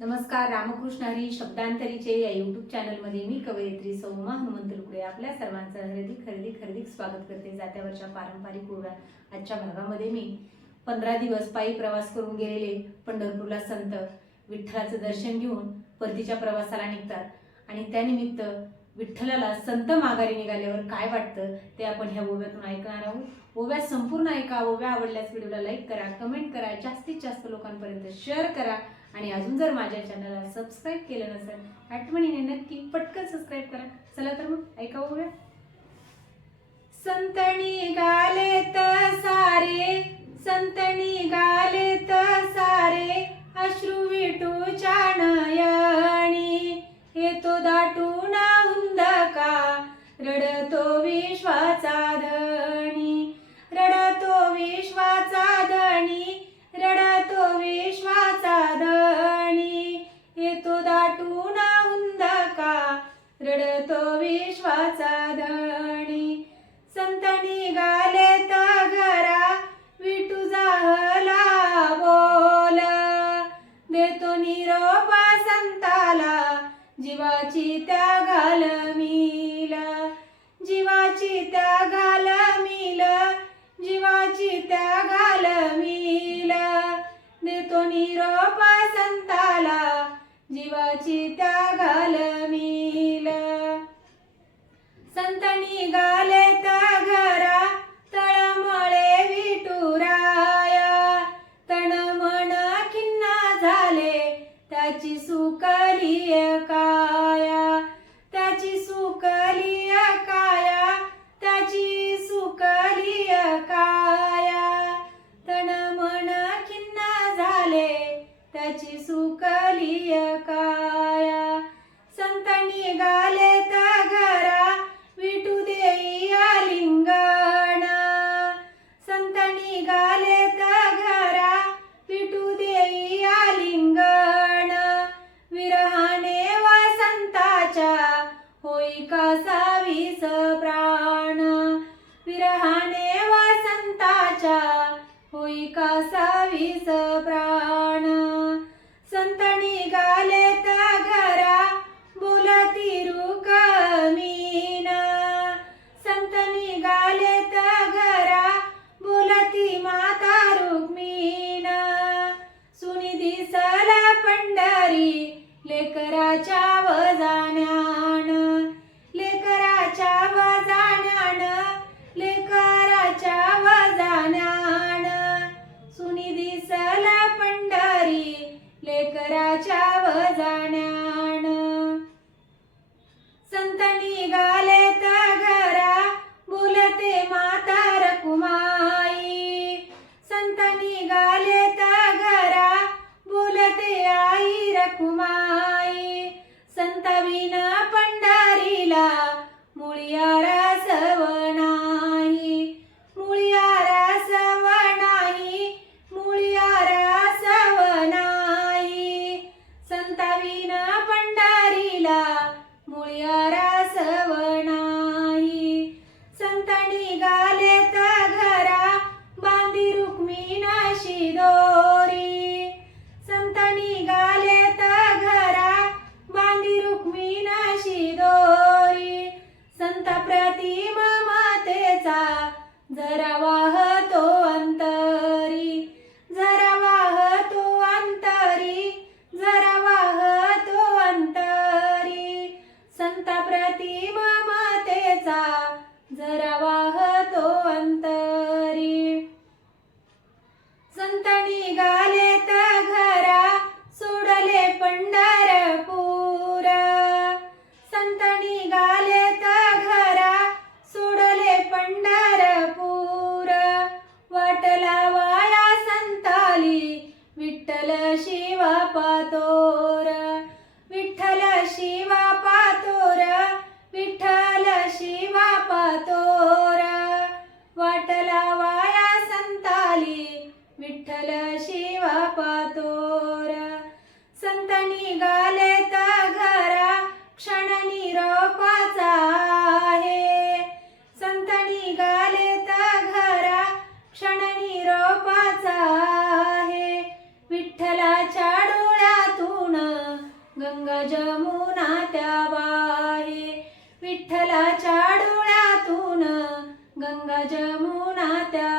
नमस्कार रामकृष्ण हरी शब्दांतरीचे या युट्यूब चॅनलमध्ये मी कवयित्री सौमा हनुमंत लुकडे आपल्या सर्वांचं हृदिक खरेदी हृदिक स्वागत करते. जात्यावरच्या पारंपरिक ओव्या आजच्या भागामध्ये मी. पंधरा दिवस पायी प्रवास करून गेलेले पंढरपूरला संत विठ्ठलाचं दर्शन घेऊन परतीच्या प्रवासाला निघतात. आणि त्यानिमित्त विठ्ठलाला संत माघारी निघाल्यावर काय वाटतं ते आपण ह्या ओव्यातून ऐकणार आहोत. ओव्या संपूर्ण ऐका ओव्या आवडल्यास व्हिडिओला लाईक करा कमेंट करा जास्तीत जास्त लोकांपर्यंत शेअर करा. आणि अजून जर माझ्या चॅनलला सबस्क्राईब केलं नसेल आठवणीने नक्की पटकन सबस्क्राईब करा. चला तर मग ऐका बघूया. संतणी गालेत सारे संतणी गालेत सारे अश्रू विटूच्या नयनी येतो दाटून हुंदका रडतो विश्वाचा धणी रडतो विश्वाचा धणी. संत निघाले घरा विटू जाहला बोल. देतो निरोप संताला जीवाची त्या घाल मिला. जीवाची त्या घाल मिल जीवाची त्या घाल मिला. देतो निरोप संताला जीवाची त्या त्याची का संत प्रतिमा मातेचा जरा शिवा पातोर विठ्ठल शिवा पातोर विठ्ठल शिवा पातोर. गंगा जमुना त्या बाहे विठ्ठलाच्या डोळ्यातून गंगा जमुना त्या